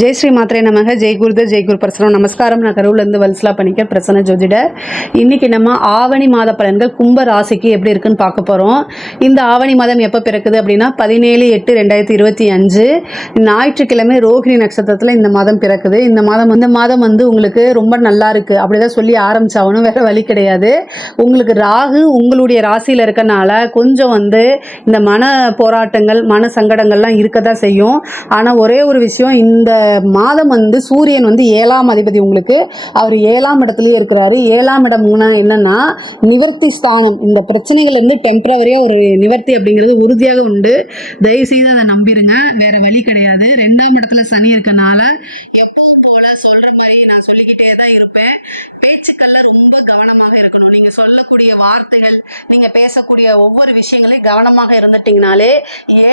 ஜெய் ஸ்ரீ மாத்திரை நமக. ஜெய் குருதேவ், ஜெய் குரு பரசுராம். நமஸ்காரம். நான் கரூர்லேருந்து வல்சலா பண்ணிக்க பிரசன்ன ஜோதிடர். இன்னைக்கு நம்ம ஆவணி மாத பலன்கள் கும்ப ராசிக்கு எப்படி இருக்குன்னு பார்க்க போகிறோம். இந்த ஆவணி மாதம் எப்போ பிறக்குது அப்படின்னா 17/8/2025 ஞாயிற்றுக்கிழமை ரோகிணி நட்சத்திரத்தில் இந்த மாதம் பிறக்குது. இந்த மாதம் வந்து உங்களுக்கு ரொம்ப நல்லா இருக்குது அப்படிதான் சொல்லி ஆரம்பிச்சாகணும், வேறு வழி கிடையாது. உங்களுக்கு ராகு உங்களுடைய ராசியில் இருக்கனால கொஞ்சம் வந்து இந்த மன போராட்டங்கள், மன சங்கடங்கள்லாம் இருக்க தான் செய்யும். ஆனால் ஒரே ஒரு விஷயம், இந்த மாதம் வந்து சூரியன் வந்து 7ஆம் அதிபதி, உங்களுக்கு அவர் 7ஆம் இடத்துலயே இருக்கிறாரு. 7ஆம் இடம் என்னன்னா நிவர்த்தி ஸ்தானம். இந்த பிரச்சனைகள் இருந்து டெம்பரவரியா ஒரு நிவர்த்தி அப்படிங்கிறது உறுதியாக உண்டு. தயவு செய்து அதை நம்பிருங்க, வேற வழி கிடையாது. 2ஆம் இடத்துல சனி இருக்கனால எப்பவும் போல சொல்ற மாதிரி நான் சொல்லிக்கிட்டே தான் இருப்பேன். பேச்சுக்கள்லாம் ரொம்ப கவனமாக இருக்கணும். நீங்க சொல்லக்கூடிய வார்த்தைகள், நீங்க பேசக்கூடிய ஒவ்வொரு விஷயங்களையும் கவனமாக இருந்துட்டீங்கனாலே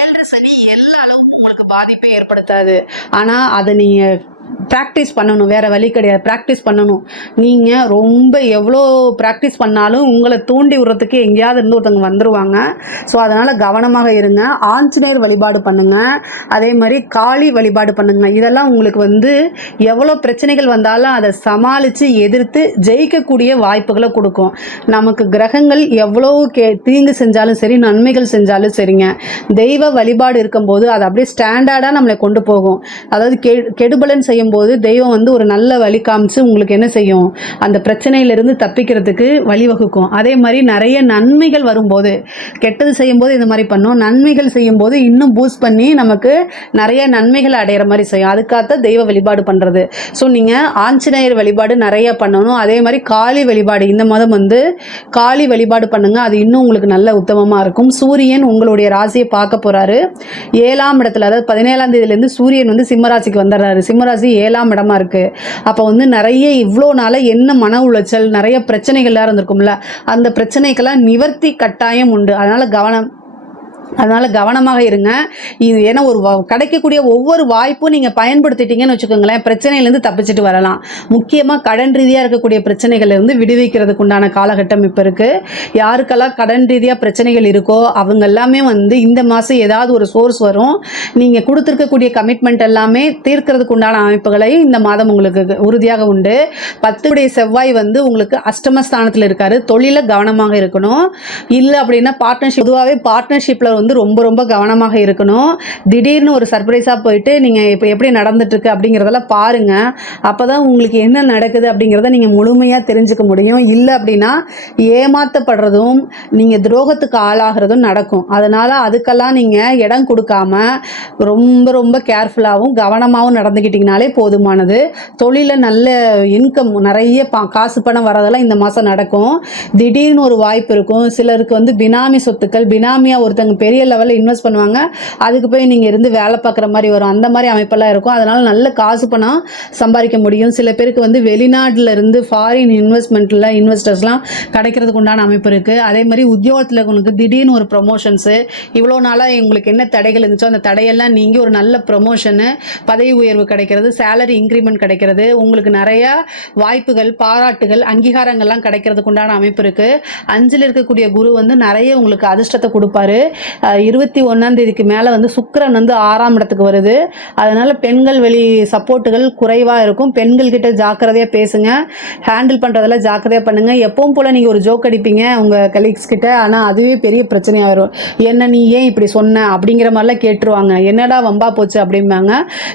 7 சனி எல்லா அளவும் உங்களுக்கு பாதிப்பை ஏற்படுத்தாது. ஆனா அதை நீங்க ப்ராக்டிஸ் பண்ணணும், வேற வழி கிடையாது. ப்ராக்டிஸ் பண்ணணும். நீங்கள் ரொம்ப எவ்வளோ ப்ராக்டிஸ் பண்ணாலும் உங்களை தூண்டி விடுறதுக்கு எங்கேயாவது இருந்து ஒருத்தவங்க வந்துடுவாங்க. ஸோ அதனால் கவனமாக இருங்க. ஆஞ்சநேயர் வழிபாடு பண்ணுங்க, அதே மாதிரி காளி வழிபாடு பண்ணுங்க. இதெல்லாம் உங்களுக்கு வந்து எவ்வளோ பிரச்சனைகள் வந்தாலும் அதை சமாளித்து எதிர்த்து ஜெயிக்கக்கூடிய வாய்ப்புகளை கொடுக்கும். நமக்கு கிரகங்கள் எவ்வளோ தீங்கு செஞ்சாலும் சரி, நன்மைகள் செஞ்சாலும் சரிங்க, தெய்வ வழிபாடு இருக்கும்போது அது அப்படியே ஸ்டாண்டர்டாக நம்மளை கொண்டு போகும். அதாவது கெடுபலன் செய்யும்போது தெய்வம் வந்து ஒரு நல்ல வழி காமிச்சு உங்களுக்கு என்ன செய்யும், அந்த பிரச்சனையிலிருந்து தப்பிக்கிறதுக்கு வழிவகுக்கும். அதே மாதிரி நிறைய நன்மைகள் வரும்போது, கெட்டது செய்யும்போது இந்த மாதிரி பண்ணும், நன்மைகள் செய்யும்போது இன்னும் பூஸ்ட் பண்ணி நமக்கு நிறைய நன்மைகள் அடையிற மாதிரி செய்யும். அதுக்காக தெய்வ வழிபாடு பண்ணுறது. ஸோ நீங்கள் ஆஞ்சநேயர் வழிபாடு நிறைய பண்ணணும். அதே மாதிரி காளி வழிபாடு இந்த மாதம் வந்து காளி வழிபாடு பண்ணுங்க, அது இன்னும் உங்களுக்கு நல்ல உத்தமமாக இருக்கும். சூரியன் உங்களுடைய ராசியை பார்க்க போறாரு 7ஆம் இடத்துல. அதாவது 17ஆம் தேதியிலேருந்து சூரியன் வந்து சிம்மராசிக்கு வந்துடுறாரு. சிம்மராசி 7ஆம் இடமா இருக்கு. அப்போ வந்து நிறைய இவ்வளோ நாளாக என்ன மன உளைச்சல், நிறைய பிரச்சனைகள்லாம் இருந்திருக்கும்ல, அந்த பிரச்சனைக்கெல்லாம் நிவர்த்தி கட்டாயம் உண்டு. அதனால் கவனமாக இருங்க. இது ஏன்னா ஒரு கிடைக்கக்கூடிய ஒவ்வொரு வாய்ப்பும் நீங்கள் பயன்படுத்திட்டீங்கன்னு வச்சுக்கோங்களேன், பிரச்சனையிலேருந்து தப்பிச்சுட்டு வரலாம். முக்கியமாக கடன் ரீதியாக இருக்கக்கூடிய பிரச்சனைகள்லேருந்து விடுவிக்கிறதுக்கு உண்டான காலகட்டம் இப்போ இருக்குது. யாருக்கெல்லாம் கடன் ரீதியாக பிரச்சனைகள் இருக்கோ அவங்க எல்லாமே வந்து இந்த மாதம் ஏதாவது ஒரு சோர்ஸ் வரும். நீங்கள் கொடுத்துருக்கக்கூடிய கமிட்மெண்ட் எல்லாமே தீர்க்கிறதுக்கு உண்டான அமைப்புகளை இந்த மாதம் உங்களுக்கு உறுதியாக உண்டு. 10 செவ்வாய் வந்து உங்களுக்கு அஷ்டமஸ்தானத்தில் இருக்காரு. தொழில கவனமாக இருக்கணும். இல்லை அப்படின்னா பார்ட்னர்ஷிப், பொதுவாகவே பார்ட்னர்ஷிப்பில் வந்து ரொம்ப ரொம்ப கவனமாக இருக்கணும். திடீர்னு ஒரு சர்ப்ரைஸாக போயிட்டு நீங்கள் இப்போ எப்படி நடந்துட்டு இருக்கு அப்படிங்கிறதெல்லாம் பாருங்க. அப்போதான் உங்களுக்கு என்ன நடக்குது அப்படிங்கிறத நீங்கள் முழுமையாக தெரிஞ்சுக்க முடியும். இல்லை அப்படின்னா ஏமாற்றப்படுறதும் நீங்கள் துரோகத்துக்கு ஆளாகிறதும் நடக்கும். அதனால் அதுக்கெல்லாம் நீங்கள் இடம் கொடுக்காம ரொம்ப ரொம்ப கேர்ஃபுல்லாகவும் கவனமாகவும் நடந்துக்கிட்டிங்கனாலே போதுமானது. தொழிலில் நல்ல இன்கம், நிறைய காசு பணம் வரதெல்லாம் இந்த மாதம் நடக்கும். திடீர்னு ஒரு வாய்ப்பு இருக்கும். சிலருக்கு வந்து பினாமி சொத்துக்கள், பினாமியாக ஒருத்தங்க பெரிய லெவலில் இன்வெஸ்ட் பண்ணுவாங்க, அதுக்கு போய் நீங்கள் இருந்து வேலை பார்க்குற மாதிரி வரும். அந்த மாதிரி அமைப்பெல்லாம் இருக்கும். அதனால் நல்ல காசு பணம் சம்பாதிக்க முடியும். சில பேருக்கு வந்து வெளிநாட்டில் இருந்து ஃபாரின் இன்வெஸ்டர்ஸ்லாம் கிடைக்கிறதுக்கு உண்டான அமைப்பு இருக்குது. அதே மாதிரி உத்தியோகத்தில் உங்களுக்கு திடீர்னு ஒரு ப்ரொமோஷன்ஸு, இவ்வளோ நாளாக உங்களுக்கு என்ன தடைகள் இருந்துச்சோ அந்த தடையெல்லாம் நீங்கி ஒரு நல்ல ப்ரொமோஷனு, பதவி உயர்வு கிடைக்கிறது, சேலரி இன்க்ரிமெண்ட் கிடைக்கிறது, உங்களுக்கு நிறைய வாய்ப்புகள், பாராட்டுகள், அங்கீகாரங்கள்லாம் கிடைக்கிறதுக்கு உண்டான அமைப்பு இருக்குது. 5ல் இருக்கக்கூடிய குரு வந்து நிறைய உங்களுக்கு அதிர்ஷ்டத்தை கொடுப்பாரு. 21ஆம் தேதிக்கு மேலே வந்து சுக்கிரன் வந்து 6ஆம் இடத்துக்கு வருது. அதனால் பெண்கள் வெளி சப்போர்ட்டுகள் குறைவாக இருக்கும். பெண்கள் கிட்ட ஜாக்கிரதையாக பேசுங்க, ஹேண்டில் பண்ணுறதெல்லாம் ஜாக்கிரதையாக பண்ணுங்கள். எப்பவும் போல் நீங்கள் ஒரு ஜோக் அடிப்பீங்க உங்கள் கலீக்ஸ் கிட்ட, ஆனால் அதுவே பெரிய பிரச்சனையாக வரும். என்ன நீ ஏன் இப்படி சொன்ன அப்படிங்கிற மாதிரிலாம் கேட்டுருவாங்க. என்னடா வம்பா போச்சு அப்படிம்பாங்க.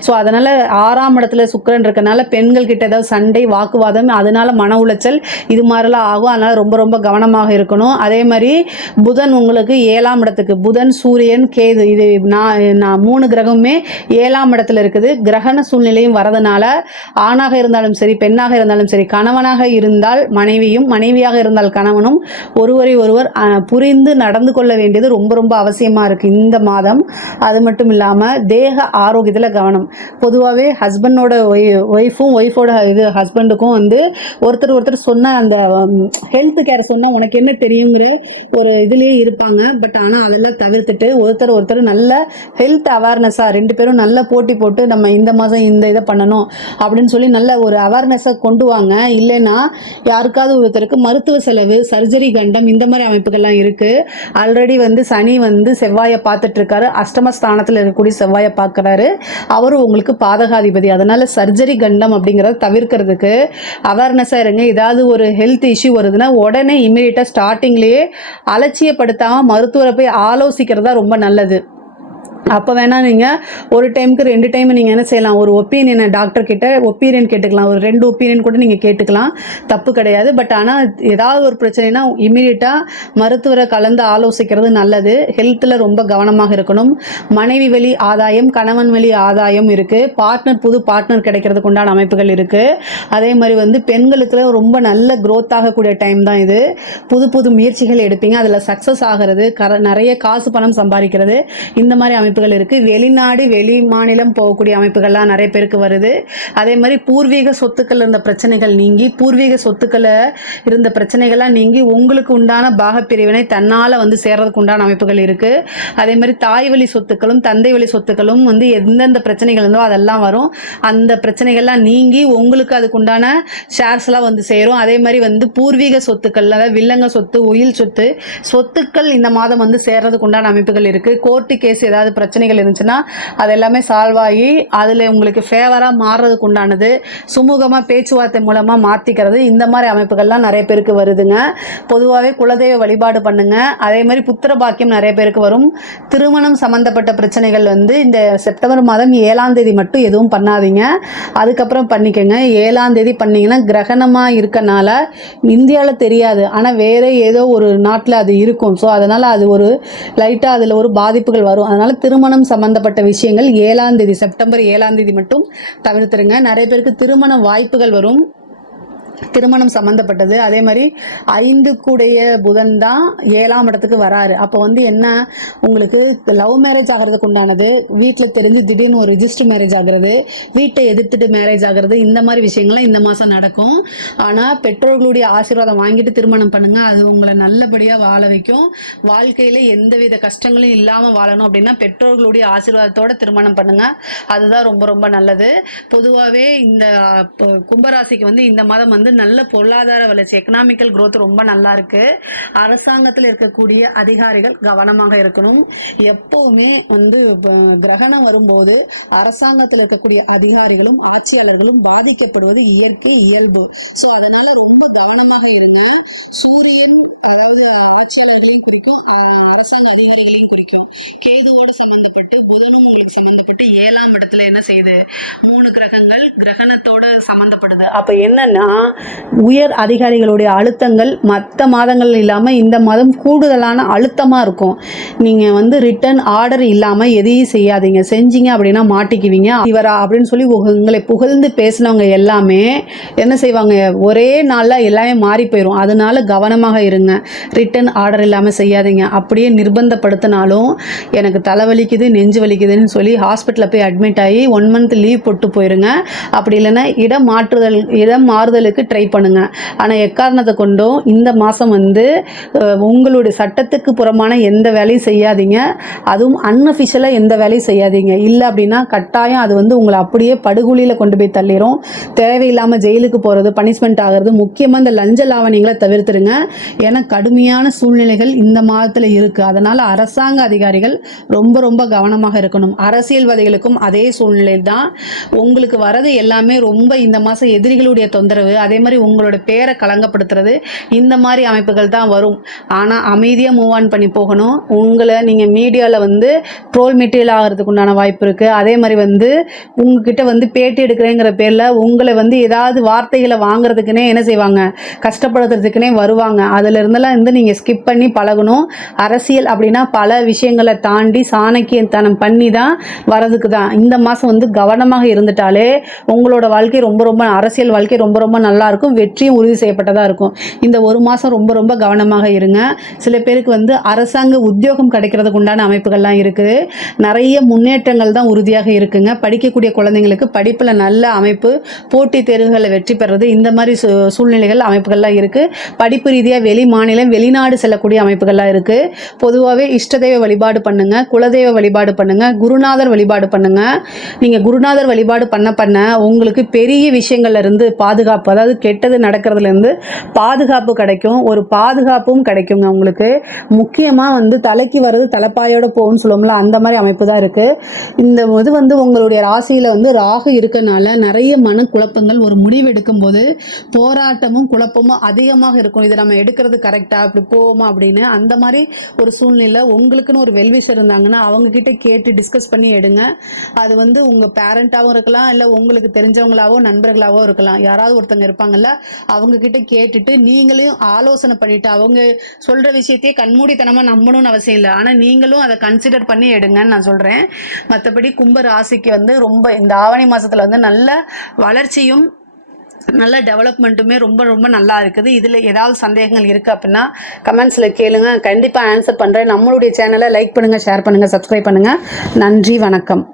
ஸோ அதனால் 6ஆம் இடத்துல சுக்கிரன் இருக்கனால பெண்கள் கிட்ட ஏதாவது சண்டை, வாக்குவாதம், அதனால மன உளைச்சல் இது மாதிரிலாம் ஆகும். அதனால் ரொம்ப ரொம்ப கவனமாக இருக்கணும். அதே மாதிரி புதன் உங்களுக்கு 7ஆம் இடத்துக்கு, புதன், சூரியன், கேது, இது நான் 3 கிரகமுமே 7ஆம் இடத்துல இருக்குது. கிரகண சூழ்நிலையும் வரதுனால ஆணாக இருந்தாலும் சரி, பெண்ணாக இருந்தாலும் சரி, கணவனாக இருந்தால் மனைவியும், மனைவியாக இருந்தால் கணவனும் ஒருவரை ஒருவர் புரிந்து நடந்து கொள்ள வேண்டியது ரொம்ப ரொம்ப அவசியமாக இருக்குது இந்த மாதம். அது மட்டும் இல்லாமல் தேக ஆரோக்கியத்தில் கவனம். பொதுவாகவே ஹஸ்பண்டோட ஒய்ஃபும், ஒய்ஃபோட ஹஸ்பண்டுக்கும் வந்து ஒருத்தர் சொன்ன அந்த ஹெல்த் கேர் சொன்னால் உனக்கு என்ன தெரியுங்கிற ஒரு இதுலேயே இருப்பாங்க. பட் ஆனால் அதெல்லாம் தவிர்த்துட்டு ஒருத்தர் நல்ல ஹெல்த் அவேர்னஸாக 2 பேரும் நல்ல போட்டி போட்டு நம்ம இந்த மாதம் இந்த இதை பண்ணணும் அப்படின்னு சொல்லி நல்ல ஒரு அவேர்னஸை கொண்டு வாங்க. இல்லைன்னா யாருக்காவது ஒருத்தருக்கு மருத்துவ செலவு, சர்ஜரி கண்டம், இந்த மாதிரி அமைப்புகள்லாம் இருக்குது. ஆல்ரெடி வந்து சனி வந்து செவ்வாயை பார்த்துட்டு இருக்காரு. அஷ்டமஸ்தானத்தில் இருக்கக்கூடிய செவ்வாயை பார்க்குறாரு. அவரும் உங்களுக்கு பாதகாதிபதி. அதனால சர்ஜரி கண்டம் அப்படிங்கிறத தவிர்க்கிறதுக்கு அவேர்னஸாக இருங்க. ஏதாவது ஒரு ஹெல்த் இஷ்யூ வருதுன்னா உடனே இமீடியட்டாக ஸ்டார்டிங்லேயே அலட்சியப்படுத்தாமல் மருத்துவரை போய் ஆலோசிக்கிறதா ரொம்ப நல்லது. அப்போ வேணால் நீங்கள் ஒரு டைமுக்கு 2 டைம் நீங்கள் என்ன செய்யலாம், ஒரு ஒப்பீனியனை டாக்டர் கிட்ட ஒப்பீனியன் கேட்டுக்கலாம். ஒரு 2 ஒப்பீனியன் கூட நீங்கள் கேட்டுக்கலாம், தப்பு கிடையாது. பட் ஆனால் ஏதாவது ஒரு பிரச்சனைனா இமீடியட்டாக மருத்துவரை கலந்து ஆலோசிக்கிறது நல்லது. ஹெல்த்தில் ரொம்ப கவனமாக இருக்கணும். மனைவி வழி ஆதாயம், கணவன் வழி ஆதாயம் இருக்குது. புது பார்ட்னர் கிடைக்கிறதுக்கு உண்டான அமைப்புகள் இருக்குது. அதே மாதிரி வந்து பெண்களுக்கு ரொம்ப நல்ல க்ரோத் ஆகக்கூடிய டைம் தான் இது. புது முயற்சிகள் எடுப்பீங்க, அதில் சக்ஸஸ் ஆகிறது, நிறைய காசு பணம் சம்பாதிக்கிறது, இந்த மாதிரி அமைப்புகள் இருக்குது. வெளிநாடு வெளி மாநிலம் போகக்கூடிய அமைப்புகள்லாம் நிறைய பேருக்கு வருது. அதே மாதிரி பூர்வீக சொத்துக்கள் இருந்த பிரச்சனைகள் நீங்கி, பூர்வீக சொத்துக்களை இருந்த பிரச்சனைகள்லாம் நீங்கி உங்களுக்கு உண்டான பாகப்பிரிவினை தன்னால் வந்து சேர்றதுக்கு உண்டான அமைப்புகள் இருக்குது. அதே மாதிரி தாய் வழி சொத்துக்களும் தந்தை வழி சொத்துக்களும் வந்து எந்தெந்த பிரச்சனைகள் இருந்தோ அதெல்லாம் வரும். அந்த பிரச்சனைகள்லாம் நீங்கி உங்களுக்கு அதுக்கு உண்டான ஷேர்ஸ்லாம் வந்து சேரும். அதே மாதிரி வந்து பூர்வீக சொத்துக்கள், அதாவது வில்லங்க சொத்து, உயில் சொத்துக்கள் இந்த மாதம் வந்து சேர்றதுக்கு உண்டான அமைப்புகள் இருக்குது. கோர்ட்டு கேஸ் ஏதாவது பிரச்சனைகள் இருந்துச்சுன்னா அது எல்லாமே சால்வ் ஆகி அதில் உங்களுக்கு ஃபேவராக மாறுறதுக்கு உண்டானது. சுமூகமாக பேச்சுவார்த்தை மூலமாக மாற்றிக்கிறது, இந்த மாதிரி அமைப்புகள்லாம் நிறைய பேருக்கு வருதுங்க. பொதுவாகவே குலதெய்வ வழிபாடு பண்ணுங்க. அதே மாதிரி புத்திர பாக்கியம் நிறைய பேருக்கு வரும். திருமணம் சம்மந்தப்பட்ட பிரச்சனைகள் வந்து இந்த செப்டம்பர் மாதம் 7ஆம் தேதி மட்டும் எதுவும் பண்ணாதீங்க, அதுக்கப்புறம் பண்ணிக்கோங்க. 7ஆம் தேதி பண்ணிங்கன்னா கிரகணமாக இருக்கனால இந்தியாவில் தெரியாது, ஆனால் வேறு ஏதோ ஒரு நாட்டில் அது இருக்கும். ஸோ அதனால் அது ஒரு லைட்டாக அதில் ஒரு பாதிப்புகள் வரும். அதனால் திருமணம் சம்பந்தப்பட்ட விஷயங்கள் 7ஆம் தேதி, செப்டம்பர் 7ஆம் தேதி மட்டும் தவிர்த்துருங்க. நிறைய பேருக்கு திருமண வாய்ப்புகள் வரும், திருமணம் சம்மந்தப்பட்டது. அதே மாதிரி 5 கூடைய புதன் தான் 7ஆம் இடத்துக்கு வராரு. அப்போ வந்து என்ன, உங்களுக்கு லவ் மேரேஜ் ஆகிறதுக்கு உண்டானது, வீட்டில் தெரிஞ்சு திடீர்னு ஒரு ரிஜிஸ்டர் மேரேஜ் ஆகிறது, வீட்டை எதிர்த்துட்டு மேரேஜ் ஆகிறது, இந்த மாதிரி விஷயங்கள்லாம் இந்த மாதம் நடக்கும். ஆனால் பெற்றோர்களுடைய ஆசீர்வாதம் வாங்கிட்டு திருமணம் பண்ணுங்க, அது உங்களை நல்லபடியாக வாழ வைக்கும். வாழ்க்கையில் எந்தவித கஷ்டங்களும் இல்லாமல் வாழணும் அப்படின்னா பெற்றோர்களுடைய ஆசீர்வாதத்தோட திருமணம் பண்ணுங்க, அதுதான் ரொம்ப ரொம்ப நல்லது. பொதுவாகவே இந்த கும்பராசிக்கு வந்து இந்த மாதம் வந்து நல்ல பொருளாதார வளர்ச்சி, எக்கனாமிக்கல் growth ரொம்ப நல்லா இருக்கு. அரசாங்கத்தில் இருக்கக்கூடிய அதிகாரிகள் கவனமாக இருக்கணும். எப்பவுமே வந்து கிரகணம் வரும்போது அரசாங்கத்தில் இருக்கக்கூடிய அதிகாரிகளும் ஆட்சியாளர்களும் பாதிக்கப்படுவது இயற்கை இயல்பு. ஸோ அதனால ரொம்ப கவனமாக இருங்க. சூரியன் அதாவது ஆட்சியாளர்களையும் குறிக்கும், அரசாங்க அதிகாரிகளையும் குறிக்கும். கேதுவோட சம்பந்தப்பட்டு புதனும் உங்களுக்கு சம்பந்தப்பட்டு 7ஆம் இடத்துல என்ன செய்யுது, 3 கிரகங்கள் கிரகணத்தோட சம்பந்தப்படுது. அப்ப என்னன்னா உயர் அதிகாரிகளுடைய அழுத்தங்கள் மற்ற மாதங்கள் இல்லாமல் இந்த மாதம் கூடுதலான அழுத்தமாக இருக்கும். நீங்கள் வந்து ரிட்டர்ன் ஆர்டர் இல்லாமல் எதையும் செய்யாதீங்க. செஞ்சீங்க அப்படின்னா மாட்டிக்குவீங்க. இவரா அப்படின்னு சொல்லி உங்களை புகழ்ந்து பேசினவங்க எல்லாமே என்ன செய்வாங்க, ஒரே நாளில் எல்லாமே மாறி போயிடும். அதனால கவனமாக இருங்க. ரிட்டர்ன் ஆர்டர் இல்லாமல் செய்யாதீங்க. அப்படியே நிர்பந்தப்படுத்தினாலும் எனக்கு தலைவலிக்குது நெஞ்சு வலிக்குதுன்னு சொல்லி ஹாஸ்பிட்டலில் போய் அட்மிட் ஆகி 1 மந்த் லீவ் போட்டு போயிருங்க. அப்படி இல்லைன்னா இடம் மாறுதலுக்கு ட்ரை பண்ணுங்க. ஆனால் எக்காரணத்தை கொண்டும் இந்த மாதம் வந்து உங்களுடைய சட்டத்துக்கு புறமான எந்த வேலையும் செய்யாதீங்க. அதுவும் அன்அஃபிஷியலாக எந்த வேலையும் செய்யாதீங்க. இல்லை அப்படின்னா கட்டாயம் அது வந்து உங்களை அப்படியே படுகொலியில் கொண்டு போய் தள்ளிடும். தேவையில்லாமல் ஜெயிலுக்கு போகிறது, பனிஷ்மெண்ட் ஆகிறது. முக்கியமாக இந்த லஞ்ச லாவணிகளை தவிர்த்துருங்க. ஏன்னா கடுமையான சூழ்நிலைகள் இந்த மாதத்தில் இருக்குது. அதனால் அரசாங்க அதிகாரிகள் ரொம்ப ரொம்ப கவனமாக இருக்கணும். அரசியல்வாதிகளுக்கும் அதே சூழ்நிலை தான். உங்களுக்கு வரது எல்லாமே ரொம்ப இந்த மாதம் எதிரிகளுடைய தொந்தரவு, அதே மாதிரி உங்களோட பேரை கலங்கப்படுத்துறது, இந்த மாதிரி அமைப்புகள் தான் வரும். ஆனால் அமைதியாக மூவ் ஆன் பண்ணி போகணும். உங்களை நீங்கள் மீடியாவில் வந்து ட்ரோல் மெட்டீரியல் ஆகிறதுக்கு உண்டான வாய்ப்பு இருக்குது. அதே மாதிரி வந்து உங்ககிட்ட வந்து பேட்டி எடுக்கிறேங்கிற பேரில் உங்களை வந்து ஏதாவது வார்த்தைகளை வாங்குறதுக்குனே என்ன செய்வாங்க, கஷ்டப்படுத்துறதுக்குனே வருவாங்க. அதில் இருந்தெல்லாம் நீங்கள் ஸ்கிப் பண்ணி பழகணும். அரசியல் அப்படின்னா பல விஷயங்களை தாண்டி சாணக்கியத்தனம் பண்ணி தான் வரதுக்கு தான். இந்த மாதம் வந்து கவனமாக இருந்துட்டாலே உங்களோட வாழ்க்கை ரொம்ப ரொம்ப அரசியல் வாழ்க்கை ரொம்ப ரொம்ப நல்லா நல்லாயிருக்கும், வெற்றியும் உறுதி செய்யப்பட்டதாக இருக்கும். இந்த ஒரு மாதம் ரொம்ப ரொம்ப கவனமாக இருங்க. சில பேருக்கு வந்து அரசாங்க உத்தியோகம் கிடைக்கிறதுக்கு உண்டான அமைப்புகள்லாம் இருக்குது. நிறைய முன்னேற்றங்கள் தான் உறுதியாக இருக்குங்க. படிக்கக்கூடிய குழந்தைங்களுக்கு படிப்பில் நல்ல அமைப்பு, போட்டித் தேர்வுகளில் வெற்றி பெறுறது, இந்த மாதிரி சூழ்நிலைகள் அமைப்புகள்லாம் இருக்குது. படிப்பு ரீதியாக வெளி மாநிலம் வெளிநாடு செல்லக்கூடிய அமைப்புகள்லாம் இருக்குது. பொதுவாகவே இஷ்டதெய்வ வழிபாடு பண்ணுங்க, குலதெய்வ வழிபாடு பண்ணுங்க, குருநாதர் வழிபாடு பண்ணுங்க. நீங்கள் குருநாதர் வழிபாடு பண்ண உங்களுக்கு பெரிய விஷயங்கள்ல இருந்து பாதுகாப்பு, அதாவது கெட்டது நடக்கிறதுலேருந்து பாதுகாப்பு கிடைக்கும். ஒரு பாதுகாப்பும் கிடைக்குங்க உங்களுக்கு. முக்கியமாக வந்து தலைக்கு வர்றது தலைப்பாயோட போகும்னு சொல்லுவோம்ல, அந்த மாதிரி அமைப்பு தான் இருக்குது. இந்த இது வந்து உங்களுடைய ராசியில் வந்து ராகு இருக்கனால நிறைய மனக்குழப்பங்கள், ஒரு முடிவு எடுக்கும்போது போராட்டமும் குழப்பமும் அதிகமாக இருக்கும். இதை நம்ம எடுக்கிறது கரெக்டா, இப்படி போவோமா அப்படின்னு, அந்த மாதிரி ஒரு சூழ்நிலை. உங்களுக்குன்னு ஒரு வெல்விஷர் இருந்தாங்கன்னா அவங்க கிட்ட கேட்டு டிஸ்கஸ் பண்ணி எடுங்க. அது வந்து உங்கள் பேரண்டாகவும் இருக்கலாம், இல்லை உங்களுக்கு தெரிஞ்சவங்களாவோ நண்பர்களாவோ இருக்கலாம். யாராவது ஒருத்தங்க இருப்பாங்கல்ல, அவங்க கிட்ட கேட்டுட்டு நீங்களும் ஆலோசனை பண்ணிட்டு, அவங்க சொல்கிற விஷயத்தையே கண்மூடித்தனமாக நம்பணும்னு அவசியம் இல்லை, ஆனால் நீங்களும் அதை கன்சிடர் பண்ணி எடுங்கன்னு நான் சொல்கிறேன். மற்றபடி கும்ப ராசிக்கு வந்து ரொம்ப இந்த ஆவணி மாதத்தில் வந்து நல்ல வளர்ச்சியும் நல்ல டெவலப்மெண்ட்டுமே ரொம்ப ரொம்ப நல்லா இருக்குது. இதில் ஏதாவது சந்தேகங்கள் இருக்குது அப்படின்னா கமெண்ட்ஸில் கேளுங்க, கண்டிப்பாக ஆன்சர் பண்ணுறேன். நம்மளுடைய சேனலை லைக் பண்ணுங்கள், ஷேர் பண்ணுங்கள், சப்ஸ்கிரைப் பண்ணுங்கள். நன்றி, வணக்கம்.